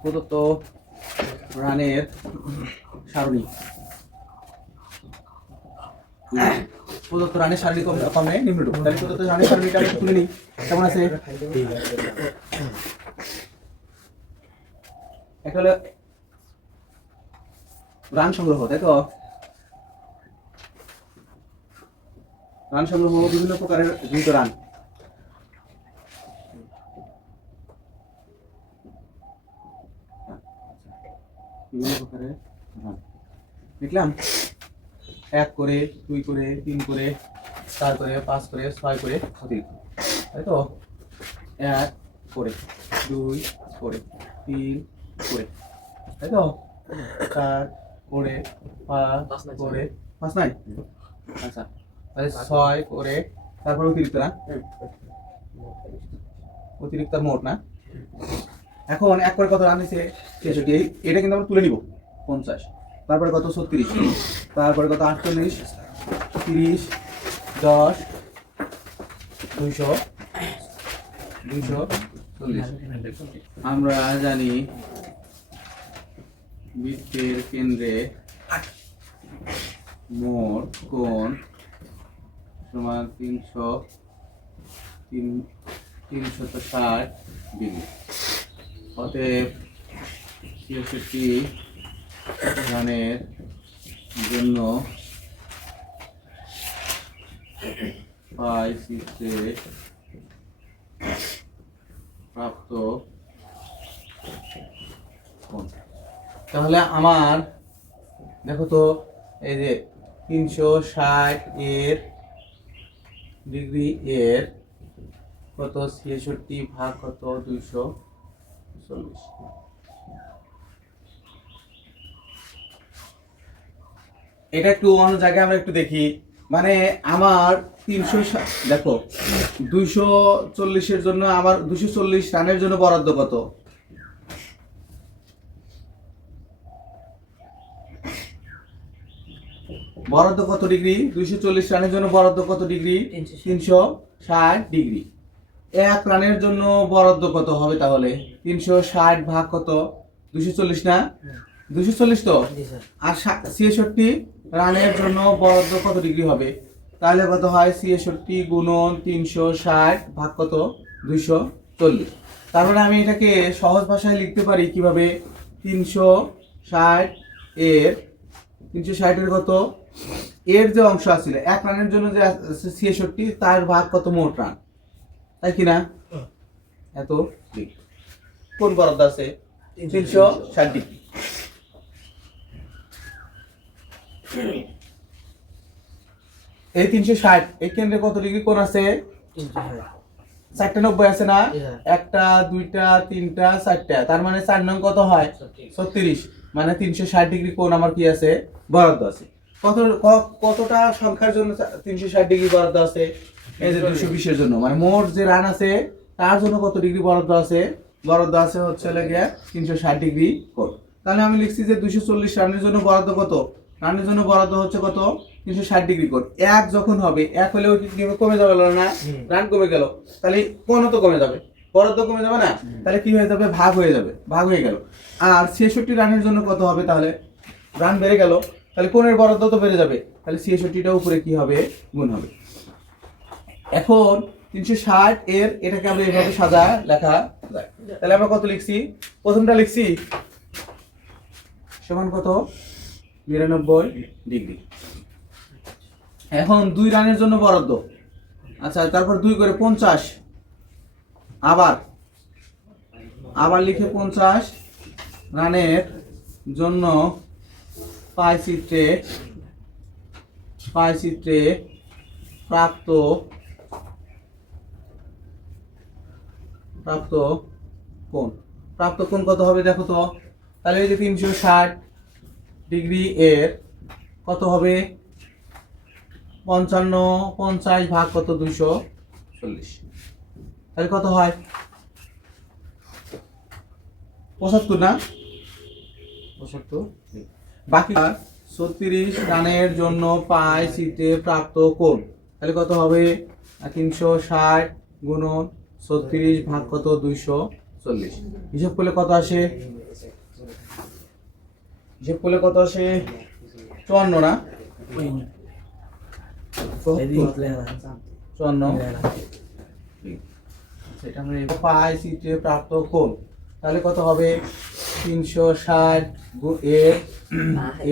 প্রদত্ত রানের সারণী কমে নিম্নরূপ। তাহলে প্রদত্ত রানের সারণীটা আমি তুলে নিই। কেমন আছে? একটা হলো রান সংগ্রহ, তাই তো? রান সংগ্রহ বিভিন্ন প্রকারের গৃহীত রান। বিভিন্ন প্রকারের রান লিখলাম। 1 করে, 2 করে, 3 করে, 4 করে, 5 করে, 6 করে অতিরিক্ত, তাই তো? 1 করে, 2 করে, 3 করে, তাই তো? 4 করে, 5 করে, 5 নাই? আচ্ছা, তাহলে 6 করে, তারপর অতিরিক্ত না? অতিরিক্ত মোট না? এখন 1 করে কত রান হয়েছে? 63। এটা কিন্তু আমরা তুলে নিব 50। তারপরে কত? 36। তারপরে কত? 48, 30, 10, 200, 240। আমরা জানি বৃত্তের কেন্দ্রে মোট কোণ সমান 360 ডিগ্রি। অতএব 66 রানের জন্য পাই চিত্রে প্রাপ্ত কোণ। তাহলে আমার দেখো তো, এই যে 360 এর ডিগ্রি এর কত? 66 ভাগ কত? 240। এটা একটু অন্য জায়গায় আমরা একটু দেখি। মানে আমার 300 দেখো 240-এর জন্য আমার 240 রানের জন্য বরাদ্দ কত? বরাদ্দ কত ডিগ্রি? 240 রানের জন্য বরাদ্দ কত ডিগ্রি? 360 ডিগ্রি। 1 রানের জন্য বরাদ্দ কত হবে তাহলে? 360 ভাগ কত? 240 না? 240 তো? আর 66 রানের জন্য বরাদ্দ কত ডিগ্রি হবে? তাহলে কত হয়? 66 গুণন 360 ভাগ কত? 240। তারপরে আমি এটাকে সহজ ভাষায় লিখতে পারি কিভাবে? 360 এর 360 এর কত? এর যে অংশ আছে 1 রানের জন্য যে 66, তার ভাগ কত? মোট রান, তাই কিনা? এত ডিগ্রি। কোন বরাদ্দ আছে? 360 ডিগ্রি। এই 360 এই কেন্দ্রে কত ডিগ্রি কোণ আছে? 490 আছে না? 1টা 2টা 3টা 4টা, তার মানে 4 নং কত হয়? 36। মানে 360 ডিগ্রি কোণ আমার কি আছে? বরাদ্দ আছে। কতটা সংখ্যার জন্য 360 ডিগ্রি বরাদ্দ আছে? এই যে 220 এর জন্য। মানে মোট যে রান আছে তার জন্য কত ডিগ্রি বরাদ্দ আছে? বরাদ্দ আছে হচ্ছে লাগে 360 ডিগ্রি কোণ। তাহলে আমি লিখছি যে 240 রানের জন্য বরাদ্দ কত? রানের জন্য বরাদ্দ হচ্ছে কত? 360 ডিগ্রি কোণ। 1 যখন হবে, 1 হলেও কি কমে যাবে না? রান কমে গেল, তাহলে কোণও তো কমে যাবে, বরাদ্দ কমে যাবে না? তাহলে কি হয়ে যাবে? ভাগ হয়ে যাবে, ভাগ হয়ে গেল। আর 66 রানের জন্য কত হবে তাহলে? রান বেড়ে গেল, তাহলে কোণের বরাদ্দ তো বেড়ে যাবে, তাহলে 66টা উপরে কি হবে? গুণ হবে। এখন 360 এর এটাকে আমরা এইভাবে সাজা লেখা যায়। তাহলে আমরা কত লিখছি? প্রথমটা লিখছি সমান কত? 92 ডিগ্রি। এখন 2 রানের জন্য বরাদ্দ। আচ্ছা, তারপর 2 করে 50, আবার লিখে 50 রানের জন্য পাই চিত্রে প্রাপ্ত কোণ। প্রাপ্ত কোণ কত হবে দেখো তো? তাহলে এই যে 360 ডিগ্রি এর কত হবে? 50 ভাগ কত? 240। তাহলে কত হয়? 75 না? 75। বাকি 36 রানের জন্য পাই চিত্রে প্রাপ্ত কোণ। তাহলে কত হবে? 360 গুণন 36 ভাগ কত? 240। হিসাব করলে কত আসে? হিসেব করলে কত আসে 54 না 54 পাই সিটে প্রাপ্ত কোণ তাহলে কত হবে 360 এর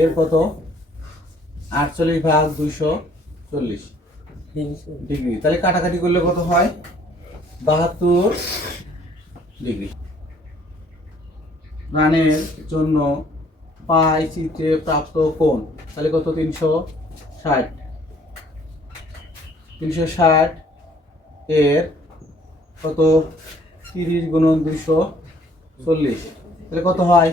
এর কত 48/240 ডিগ্রি তাহলে কাটাকাটি করলে কত হয় 72 ডিগ্রি রানের জন্য পাই চিত্রে প্রাপ্ত কোণ তাহলে কত 360 এর কত 30 গুণন 240 তাহলে কত হয়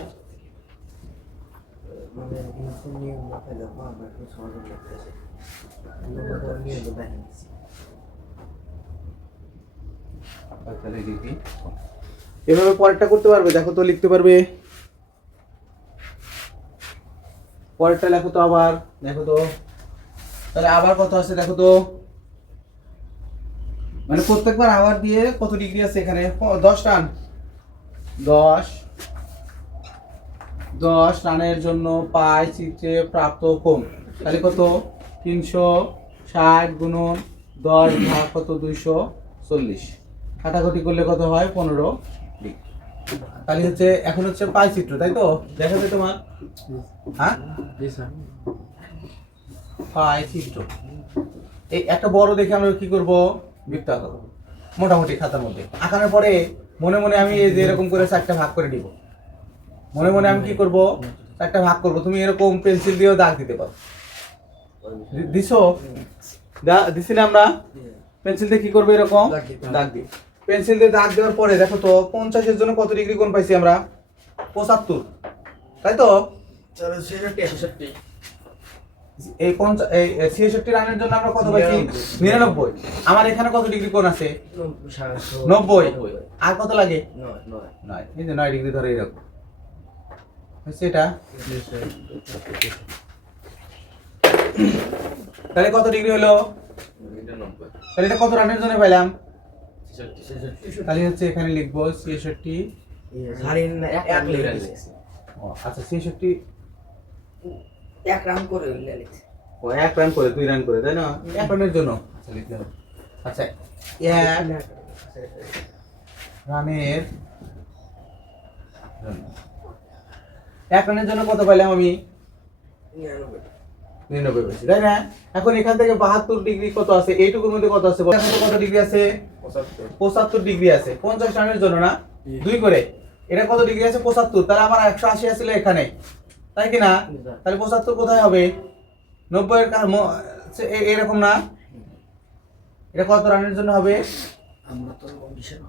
এভাবে পরেরটা করতে পারবে দেখো তো লিখতে পারবে পরেরটা লেখো তো আবার দেখো তো তাহলে আবার কত আছে দেখো তো মানে প্রত্যেকবার আবার দিয়ে কত ডিগ্রি আছে এখানে 10 রান 10 রানের জন্য পাই চিত্রে প্রাপ্ত কোণ তাহলে কত 360 গুণন 10 ভাগ কত 240 কাটাকুটি করলে কত হয় 15 ডিগ্রি তাহলে হচ্ছে এখন হচ্ছে পাই চিত্র তাই তো দেখা যায় তোমার হ্যাঁ পাই চিত্র এই একটা বড় দেখে আমরা কি করব বৃত্ত আঁকাবো মোটামুটি খাতার মধ্যে আঁকানোর পরে মনে মনে আমি এই যে এরকম করে 4টা ভাগ করে দিব মনে মনে আমি কি করব 4টা ভাগ করব তুমি এরকম পেন্সিল দিয়েও দাগ দিতে পারো দিছো দিছি না আমরা পেন্সিল দিয়ে কি করবে এরকম দাগ দিই পেন্সিল দিয়ে দাগ দেওয়ার পরে দেখো তো 50 এর জন্য কত ডিগ্রি কোণ পাইছি আমরা 75 তাই তো এই 66 রানের জন্য আমরা কত পাইছি 99 আমার এখানে কত ডিগ্রি কোণ আছে 90 আর কত লাগে 9 এই যে 9 ডিগ্রি ধরে এরকম সেটা তাহলে কত ডিগ্রি হলো তাহলে এটা কত রানের জন্য পাইলাম তাহলে হচ্ছে এখানে লিখবো 66 আচ্ছা 66 1 রান করে লিখছি ও 1 রান করে 2 রান করে তাই না 1 রানের জন্য আচ্ছা লিখতে হবে আচ্ছা 1 রানের 1 রানের জন্য কত পাইলাম আমি 99 পাইছি তাই না এখন এখান থেকে 72 ডিগ্রি কত আছে এইটুকুর মধ্যে কত আছে কত ডিগ্রি আছে 75 ডিগ্রি আছে 50 রানের জন্য না 2 করে এটা কত ডিগ্রি আছে 75 তাহলে আমার 180 আছিল এখানে তাই কি না তাহলে 75 কোথায় হবে 90 এর এরকম না এটা কত রানের জন্য হবে আমরা তো কন্ডিশন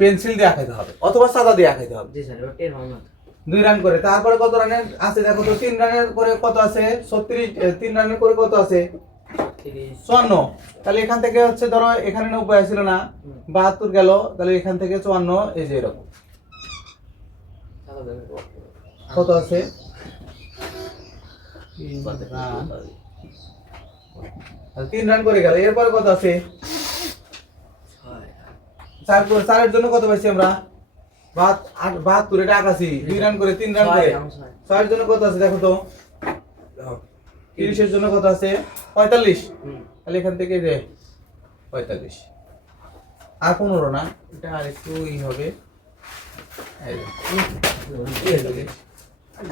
পেন্সিল দিয়ে আঁকাইতে হবে অথবা সাদা দিয়ে আঁকাইতে হবে জি স্যার 10 হবে না 2 রান করে তারপরে কত রানের আছে দেখো তো 3 রানের করে কত আছে 36 3 রানের করে কত আছে 54 তাহলে এখান থেকে হচ্ছে ধরো এখানে 90 আসছিল না 72 গেল তাহলে এখান থেকে 54 এই যে এরকম কত আছে 3 রান করে গেল এরপরে কত আছে 4 এর জন্য কত পাইছি আমরা 72 এটা আকাশি 2 রান করে 3 রান করে 6 এর জন্য কত আছে দেখো তো 30 এর জন্য কত আছে 45 তাহলে এখান থেকে যে 45 আর 15 না এটা আর একটু হবে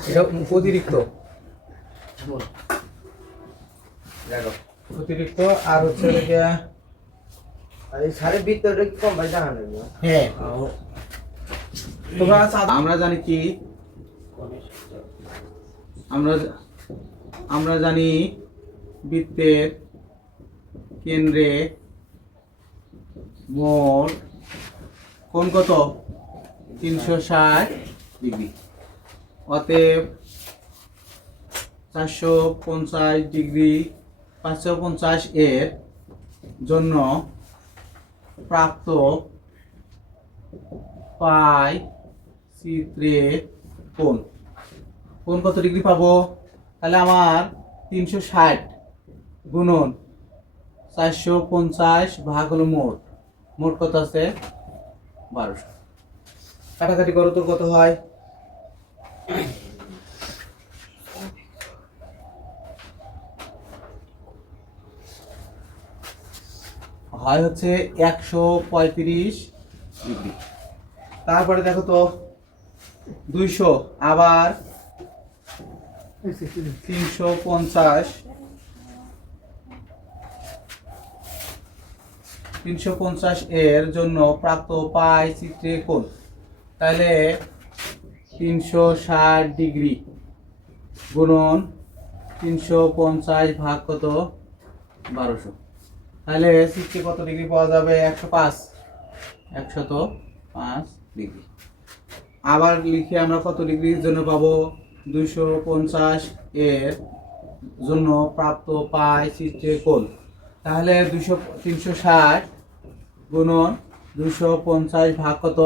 এটা অতিরিক্ত অতিরিক্ত আর হচ্ছে আর এই সাড়ে ভিতরে কি কম ভাই জানা নেই হ্যাঁ তোমরা আমরা জানি কি আমরা জানি বৃত্তের কেন্দ্রে মোট কোণ কত 360 ডিগ্রি অতএব 450 ডিগ্রি 550 এর জন্য প্রাপ্ত পাই চিত্রে কোণ কত ডিগ্রি পাবো তাহলে আমার 360 গুণন 450 ভাগ হলো মোট কত আছে 1200 কাটাকাটি করো তো কত হয় হয় হচ্ছে 135 ডিগ্রি। তারপরে দেখো তো 200 আবার 350 এর জন্য প্রাপ্ত পাই চিত্রে কোণ, তাহলে 360 ডিগ্রি গুণন 350 ভাগ কত 1200, তাহলে চিত্রে কত ডিগ্রি পাওয়া যাবে 105 ডিগ্রি। আবার লিখে আমরা কত ডিগ্রির জন্য পাবো 250 এর জন্য প্রাপ্ত পাই চিত্রে কোণ, তাহলে 360 গুণন 250 ভাগ কত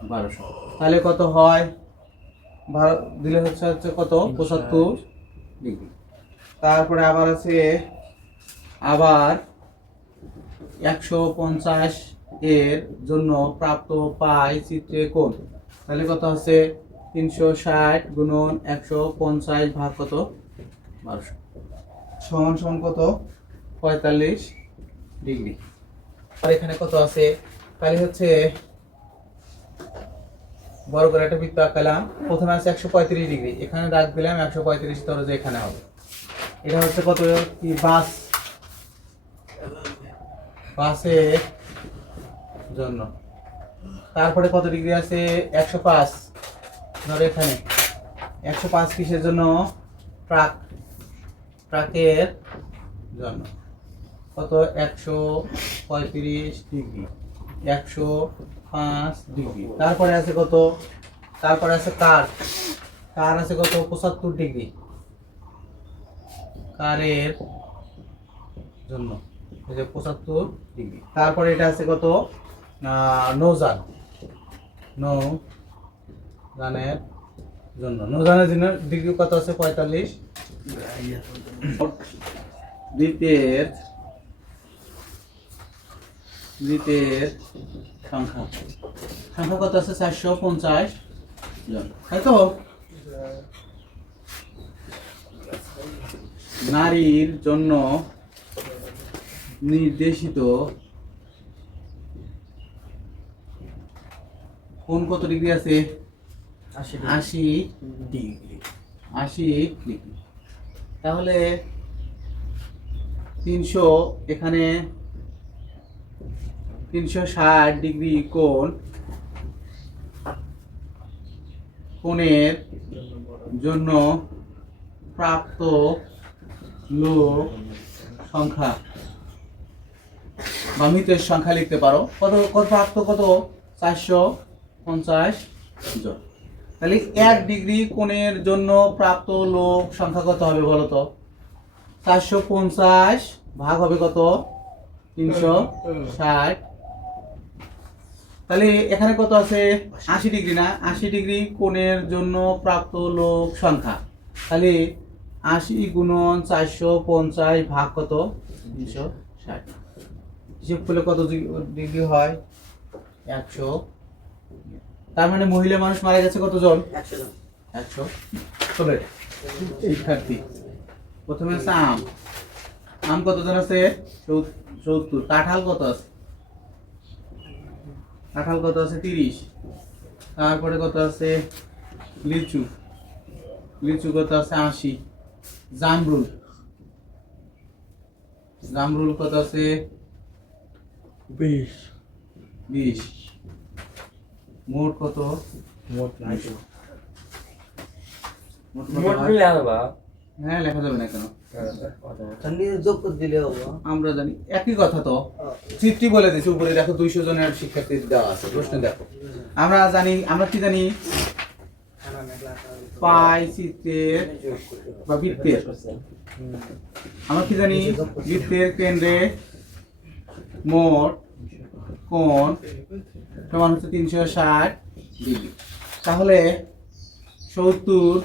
1200, তাহলে কত হয় দিলে হচ্ছে কত 75 ডিগ্রি। তারপরে আবার আছে আবার 150 এর জন্য প্রাপ্ত পাই চিত্রে কোণ, তাহলে কত আছে 360 গুণন 150 ভাগ কত 1200 সমান সমান কত 45 ডিগ্রি। আর এখানে কত আছে, তাহলে হচ্ছে বড় করে একটা বৃত্ত আঁকালাম। প্রথমে আছে 135 ডিগ্রি, এখানে দাগ দিলাম 135 ধরো যে এখানে হবে। এটা হচ্ছে কত কি বাসের জন্য। তারপরে কত ডিগ্রি আছে 105 ধরো এখানে 105 কিসের জন্য ট্রাকের জন্য কত 135 ডিগ্রি 105 ডিগ্রি। তারপরে আছে কত, তারপরে আছে কার আছে কত 75 ডিগ্রি কারের জন্য, এই যে 75 ডিগ্রি। তারপরে এটা আছে কত নৌযানের জন্য ডিগ্রি কত আছে 45। বৃত্তের সংখ্যা কত আছে 450 জন, তাই তো। নারীর জন্য নির্দেশিত কোণ কত ডিগ্রি আছে 80 ডিগ্রি। তাহলে 300 এখানে 360 ডিগ্রি কোণের জন্য প্রাপ্ত লোক সংখ্যা বা মৃতের সংখ্যা লিখতে পারো কত প্রাপ্ত কত 450 জন। তাহলে 1 ডিগ্রি কোণের জন্য প্রাপ্ত লোক সংখ্যা কত হবে বলো তো, 450 ভাগ হবে কত 360। তাহলে এখানে কত আছে 80 ডিগ্রি না, 80 ডিগ্রি কোণের জন্য প্রাপ্ত লোক সংখ্যা, তাহলে 80 গুণন 450 ভাগ কত 360, হিসেব করলে কত ডিগ্রি হয় 100। তার মানে মহিলা মানুষ মারা গেছে কতজন 100। চলে শিক্ষার্থী প্রথমে আছে আম কতজন আছে 70। কাঁঠাল কত আছে 30। তারপরে কত আছে লিচু কত আছে 80। জামরুল কত আছে 20। মোট কত হ্যাঁ লেখা যাবে না কেন, যোগ করে দিলে হবে। আমরা জানি একই কথা তো, চিত্রই বলে দিয়েছি উপরে দেখো 200 জনের শিক্ষার্থী দেওয়া আছে প্রশ্ন দেখো। আমরা কি জানি পাই চিত্রের বা বৃত্তের, আমরা কি জানি বৃত্তের কেন্দ্রে মোট কোণ সমান হচ্ছে 360 ডিগ্রি। তাহলে 70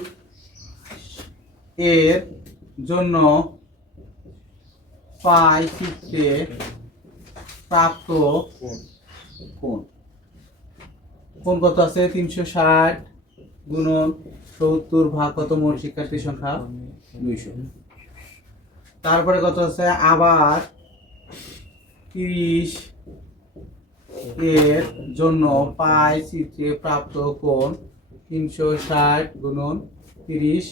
এর জন্য পাই চিত্রে প্রাপ্ত কোণ কত আছে 360 গুণন 70 ভাগ কত মোট শিক্ষার্থীর সংখ্যা 200। তারপরে কত আছে আবার 30 এর জন্য পাই চিত্রে প্রাপ্ত কোণ 360 গুণন 30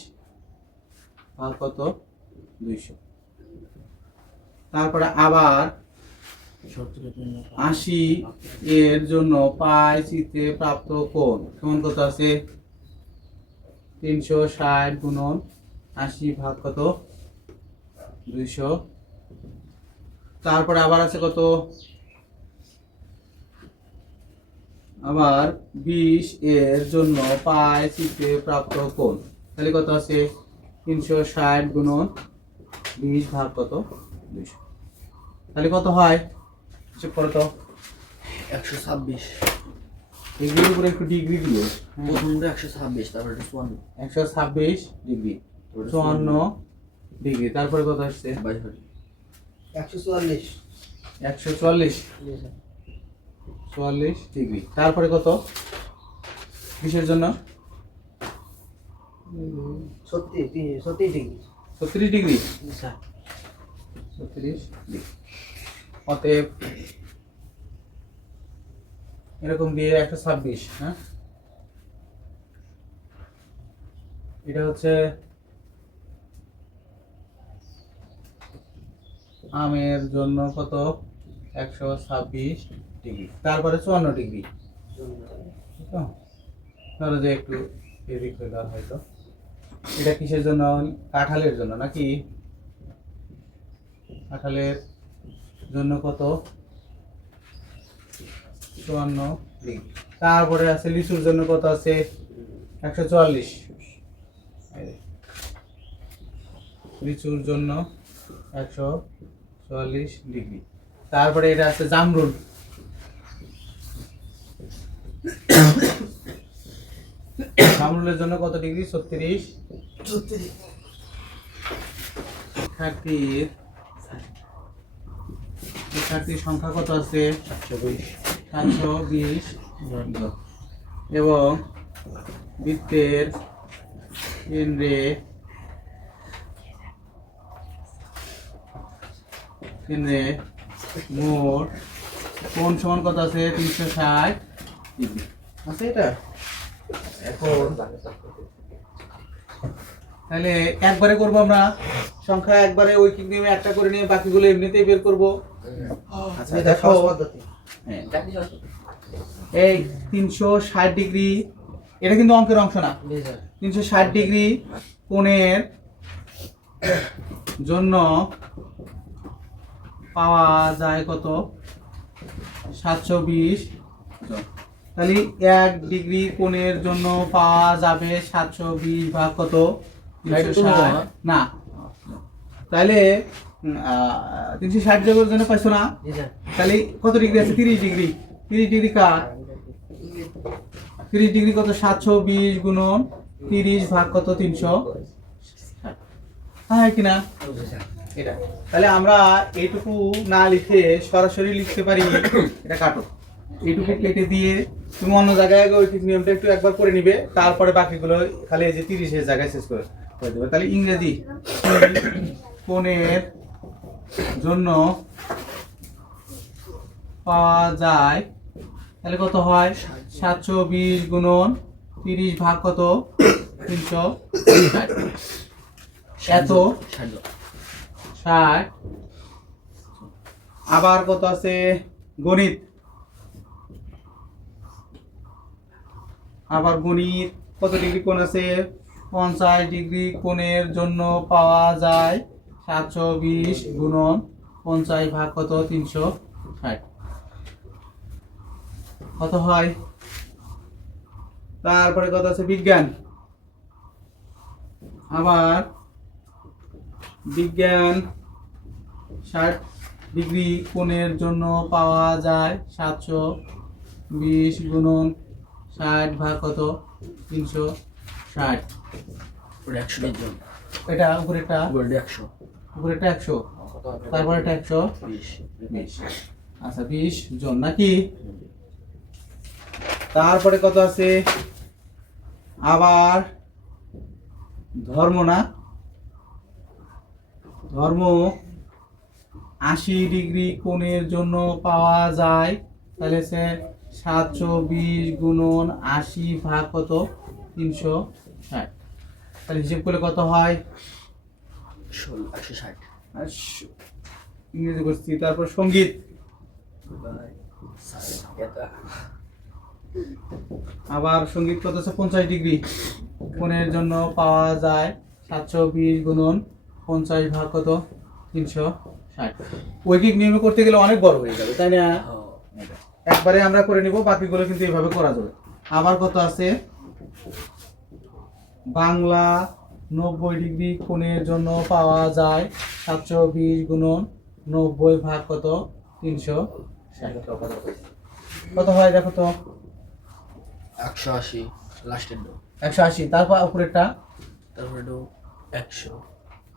ভাগ কত 200। তারপরে আবার 80 এর জন্য পাই চিত্রে প্রাপ্ত কোণ সমান কত আছে 360 গুণন 80 ভাগ কত 200। তারপরে আবার আছে কত আবার 20 এর জন্য পাই চিত্রে প্রাপ্ত কোণ তাহলে কত আছে 360 গুণন 20 ভাগ কত 200। তাহলে কত হয় চেক করো তো 126 ডিগ্রির উপরে একটু ডিগ্রি দিও প্রথমটা 126 তারপরে 54 126 ডিগ্রি 54 ডিগ্রি তারপরে কত আসছে 144 144 44 ডিগ্রি তারপরে কত কিসের জন্য 36 ডিগ্রি 36 ডিগ্রি স্যার 36 ডিগ্রি অতএব এরকম দিয়ে 126 হ্যাঁ এটা হচ্ছে আমের জন্য কত 126 ডিগ্রি তারপরে 54 ডিগ্রি ঠিক আছে ধরো যে একটু এদিক হইলো হয়তো এটা কিসের জন্য কাঁঠালের জন্য নাকি কাঁঠালের জন্য কত 54 ডিগ্রি তারপরে আছে লিচুর জন্য কত আছে 144 লিচুর জন্য 144 ডিগ্রি তারপরে এটা আছে জামরুল জামরুলের জন্য কত ডিগ্রি 36 শিক্ষার্থীর সংখ্যা কত আছে 720 এবং বৃত্তের কেন্দ্রে মোট কোণ সমান কত আছে 360 ডিগ্রি আছে এটা এখন তাহলে একবারে করব আমরা সংখ্যা একবারে ঐকিক নিয়মে একটা করে নিয়ে বাকিগুলো এমনিতেই বের করব আচ্ছা দেখো হ্যাঁ এই 360 ডিগ্রি এটা কিন্তু অঙ্কের অংশ না 360 ডিগ্রি কোণের জন্য পাওয়া যায় কত 720 তাহলে 1 ডিগ্রি কোণের জন্য পাওয়া যাবে 720 ভাগ কত 360 না তাহলে 360 ডিগ্রির জন্য পাইছো না তাহলে কত ডিগ্রি আছে 30 ডিগ্রি 30 ডিগ্রি কার 30 ডিগ্রি কত 720 গুণন 30 ভাগ কত 360 হ্যাঁ কিনা এটা তাহলে আমরা এইটুকু না লিখে সরাসরি লিখতে পারি এটা কাটো এইটুকু কেটে দিয়ে তুমি অন্য জায়গায় ওই নিয়মটা একটু একবার করে নিবে তারপরে বাকিগুলো খালি এই যে 30 এর জায়গায় শেষ করে দেবে তাহলে ইংরেজি কোণের জন্য পাওয়া যায় তাহলে কত হয় 720 গুণন 30 ভাগ কত 360 এত 60 আবার কত আছে গণিত আবার গণিত কত ডিগ্রি কোণ আছে 50 ডিগ্রি কোণের জন্য পাওয়া যায় 720 গুণন 50 ভাগ কত 360 কত হয় তারপরে কত আছে বিজ্ঞান আবার বিজ্ঞান 60 ডিগ্রি কোণের জন্য পাওয়া যায় 720 গুণন 60 ভাগ কত 360 এটা উপরেটা 100 উপরেটা 100 তারপরে এটা 120 আচ্ছা 20 জন নাকি তারপরে কত আছে আবার ধর্ম না, ধর্ম 80 ডিগ্রি কোণের জন্য পাওয়া যায়, তাহলে সে 720 গুণন 80 ভাগ কত 360, তাহলে হিসেব করলে কত হয় 160 আর ইংরেজি করছি। তারপর সঙ্গীত, আবার সঙ্গীত কত আছে 50 ডিগ্রি কোণের জন্য পাওয়া যায়, 720 গুণন 50 ভাগ কত 360। ঐকিক নিয়মে করতে গেলে অনেক বড় হয়ে যাবে, তাই না? একবারে আমরা করে নিব, বাকিগুলো কিন্তু এইভাবে করা যাবে। আবার কত আছে, বাংলা 90 ডিগ্রি কোণের জন্য পাওয়া যায়, 720 গুণন 90 ভাগ কত 360, কত হয় দেখো তো 180 লাস্টের নো 180। তারপর উপরেরটা তারপরে নো 100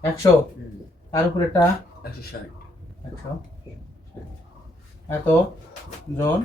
100, তার উপরেরটা 160 100, এত জন